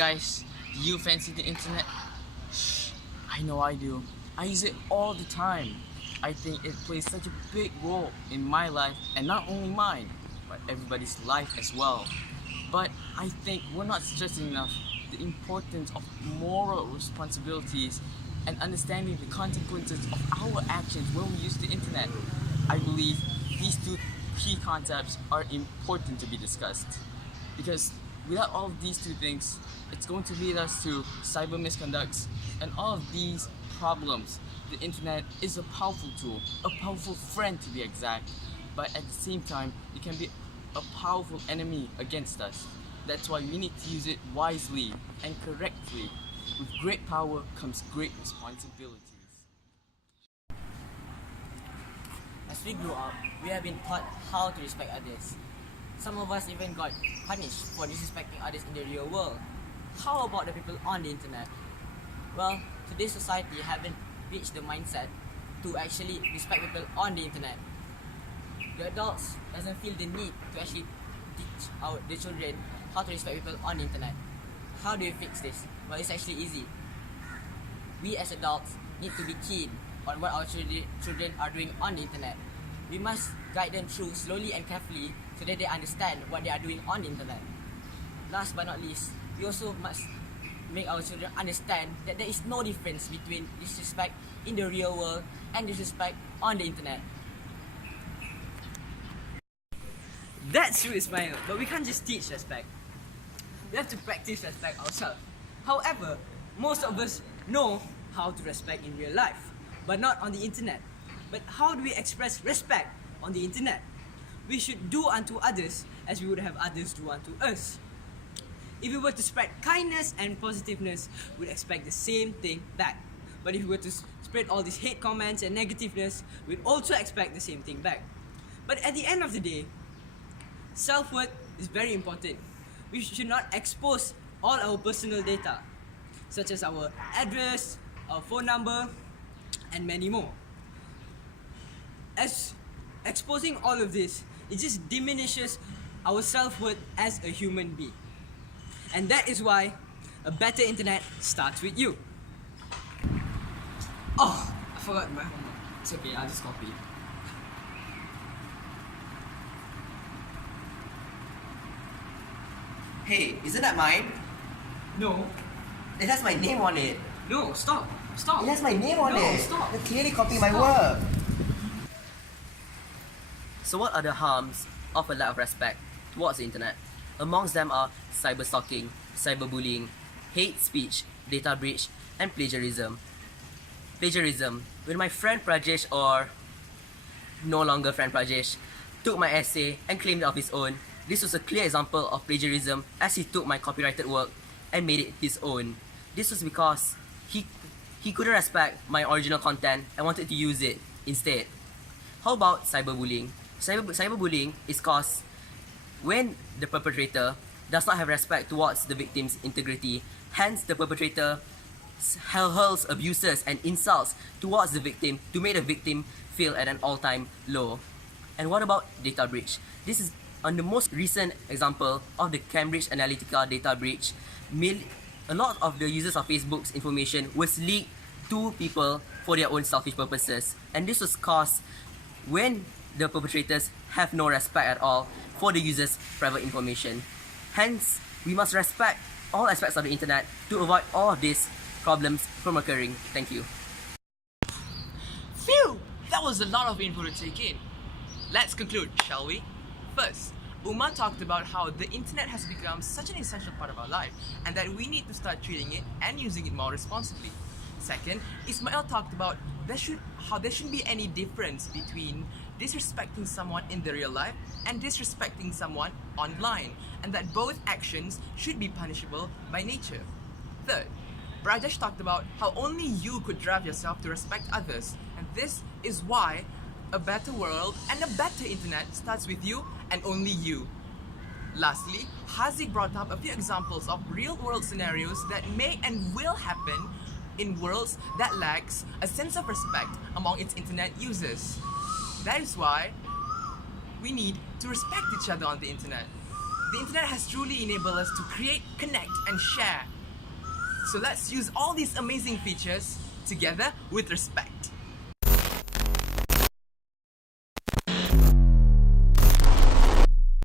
guys, do you fancy the internet? Shh, I know I do. I use it all the time. I think it plays such a big role in my life, and not only mine, but everybody's life as well. But I think we're not stressing enough the importance of moral responsibilities and understanding the consequences of our actions when we use the internet. I believe these two key concepts are important to be discussed, because without all of these two things, it's going to lead us to cyber misconducts and all of these problems. The internet is a powerful tool, a powerful friend to be exact, but at the same time, it can be a powerful enemy against us. That's why we need to use it wisely and correctly. With great power comes great responsibilities. As we grew up, we have been taught how to respect others. Some of us even got punished for disrespecting others in the real world. How about the people on the internet? Well, today's society haven't reached the mindset to actually respect people on the internet. The adults doesn't feel the need to actually teach the children how to respect people on the internet. How do we fix this? Well, it's actually easy. We as adults need to be keen on what our children are doing on the internet. We must guide them through slowly and carefully so that they understand what they are doing on the internet. Last but not least, we also must make our children understand that there is no difference between disrespect in the real world and disrespect on the internet. That's true, Ismail, but we can't just teach respect. We have to practice respect ourselves. However, most of us know how to respect in real life, but not on the internet. But how do we express respect on the internet? We should do unto others as we would have others do unto us. If we were to spread kindness and positiveness, we'd expect the same thing back. But if we were to spread all these hate comments and negativeness, we'd also expect the same thing back. But at the end of the day, self-worth is very important. We should not expose all our personal data, such as our address, our phone number, and many more. As exposing all of this, it just diminishes our self-worth as a human being. And that is why a better internet starts with you. Oh, I forgot my homework. It's okay, I'll just copy it. Hey, isn't that mine? No, It has my name on it. no, stop. It has my name on No, it. stop. You're clearly copying my Stop. work. So what are the harms of a lack of respect towards the internet? Amongst them are cyberstalking, cyberbullying, hate speech, data breach, and plagiarism. Plagiarism. When my friend Prajesh, or no longer friend Prajesh, took my essay and claimed it of his own, this was a clear example of plagiarism, as he took my copyrighted work and made it his own. This was because he couldn't respect my original content and wanted to use it instead. How about cyberbullying? Cyberbullying is caused when the perpetrator does not have respect towards the victim's integrity. Hence, the perpetrator hurls abuses and insults towards the victim to make the victim feel at an all-time low. And what about data breach? This is on the most recent example of the Cambridge Analytica data breach. A lot of the users of Facebook's information was leaked to people for their own selfish purposes. And this was caused when the perpetrators have no respect at all for the user's private information. Hence, we must respect all aspects of the internet to avoid all of these problems from occurring. Thank you. Phew! That was a lot of info to take in. Let's conclude, shall we? First, Uma talked about how the internet has become such an essential part of our life and that we need to start treating it and using it more responsibly. Second, Ismail talked about how there shouldn't be any difference between disrespecting someone in the real life and disrespecting someone online, and that both actions should be punishable by nature. Third, Brajesh talked about how only you could drive yourself to respect others, and this is why a better world and a better internet starts with you and only you. Lastly, Haziq brought up a few examples of real-world scenarios that may and will happen in worlds that lacks a sense of respect among its internet users. That is why we need to respect each other on the internet. The internet has truly enabled us to create, connect, and share. So let's use all these amazing features together with respect.